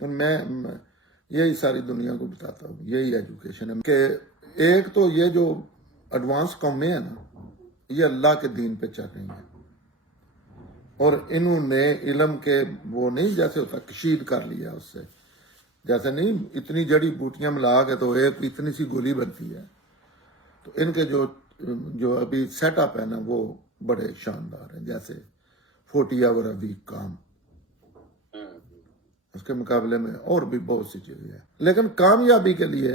اور میں یہی ساری دنیا کو بتاتا ہوں، یہی ایجوکیشن ہے کہ ایک تو یہ جو ایڈوانس قومیں ہیں نا، یہ اللہ کے دین پہ چل رہی ہیں، اور انہوں نے علم کے وہ نہیں جیسے ہوتا کشید کر لیا اس سے، جیسے نہیں اتنی جڑی بوٹیاں ملا کے تو ایک اتنی سی گولی بنتی ہے. تو ان کے جو ابھی سیٹ اپ ہے نا وہ بڑے شاندار ہیں، جیسے 40 آور اے ویک کام، اس کے مقابلے میں اور بھی بہت سی چیزیں ہیں. لیکن کامیابی کے لیے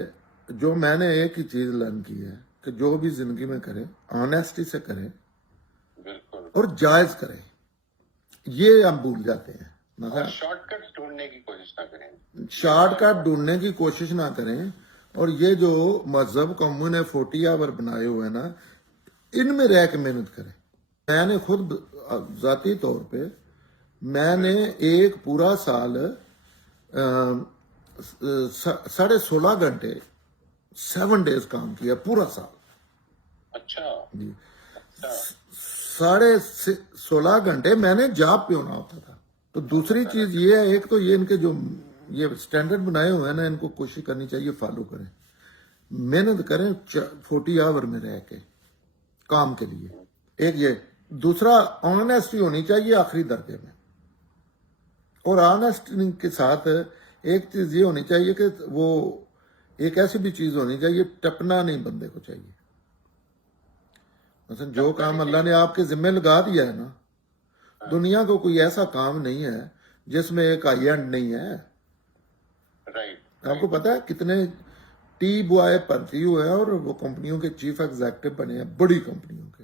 جو میں نے ایک ہی چیز لرن کی ہے کہ جو بھی زندگی میں کریں آنیسٹی سے کریں اور جائز کریں. یہ ہم بھول جاتے ہیں. شارٹ کٹ ڈھونڈنے کی کوشش نہ کریں، شارٹ کٹ ڈھونڈنے کی کوشش نہ کریں. اور یہ جو مذہب قوموں نے 40 آور بنائے ہوئے ہیں نا، ان میں رہ کے محنت کریں. میں نے خود ذاتی طور پہ میں نے ایک پورا سال 16.5 گھنٹے 7 ڈیز کام کیا، پورا سال. اچھا جی 16.5 گھنٹے میں نے جاب پہ ہونا ہوتا تھا. تو دوسری چیز یہ ہے، ایک تو یہ ان کے جو یہ اسٹینڈرڈ بنائے ہوئے ہیں نا، ان کو کوشش کرنی چاہیے فالو کریں، محنت کریں 40 آور میں رہ کے کام کے لیے. ایک یہ دوسرا آنیسٹی ہونی چاہیے آخری درجے میں. اور آنیسٹی کے ساتھ ایک چیز یہ ہونی چاہیے کہ وہ ایک ایسی بھی چیز ہونی چاہیے، ٹپنا نہیں بندے کو چاہیے. مثلا جو کام اللہ نے آپ کے ذمہ لگا دیا ہے نا، دنیا کو کوئی ایسا کام نہیں ہے جس میں ایک ہائی اینڈ نہیں ہے. آپ کو پتا ہے کتنے ٹی بوائے بھرتی ہوئے ہیں اور وہ کمپنیوں کے چیف ایگزیکٹو بنے ہیں، بڑی کمپنیوں کے.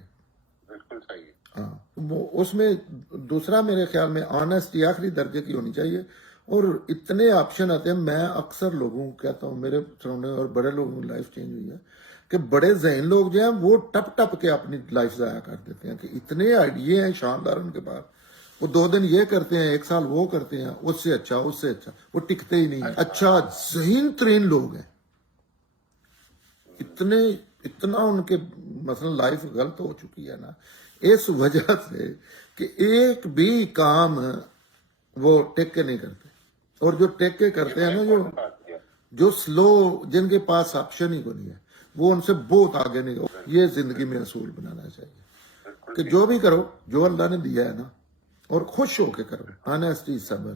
بالکل صحیح. ہاں اس میں دوسرا میرے خیال میں آنیسٹی آخری درجے کی ہونی چاہیے. اور اتنے آپشن آتے ہیں، میں اکثر لوگوں کو کہتا ہوں، میرے سراؤنڈنگ اور بڑے لوگوں کی لائف چینج ہوئی ہے کہ بڑے ذہین لوگ جو ہیں وہ ٹپ ٹپ کے اپنی لائف ضائع کر دیتے ہیں کہ اتنے آئیڈیے ہیں شاندار ان کے پاس. وہ 2 دن یہ کرتے ہیں، 1 سال وہ کرتے ہیں، اس سے اچھا وہ ٹکتے ہی نہیں ہیں. اچھا ذہین ترین لوگ ہیں، اتنا ان کے مثلا لائف غلط ہو چکی ہے نا اس وجہ سے کہ ایک بھی کام وہ ٹیک کے نہیں کرتے. اور جو ٹیک کے کرتے ہیں نا، جو سلو، جن کے پاس آپشن ہی کو نہیں ہے، وہ ان سے بہت آگے نہیں. یہ زندگی میں اصول بنانا چاہیے کہ جو بھی کرو جو اللہ نے دیا ہے نا، اور خوش ہو کے کرو. آنیسٹی، صبر.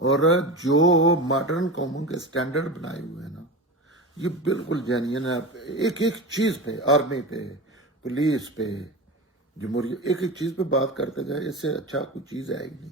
اور جو ماڈرن قوموں کے سٹینڈرڈ بنائے ہوئے ہیں نا، یہ بالکل جینین ہے. ایک ایک چیز پہ، آرمی پہ، پولیس پہ، جمہوریت، ایک ایک چیز پہ بات کرتے گئے، اس سے اچھا کوئی چیز ہے ہی نہیں.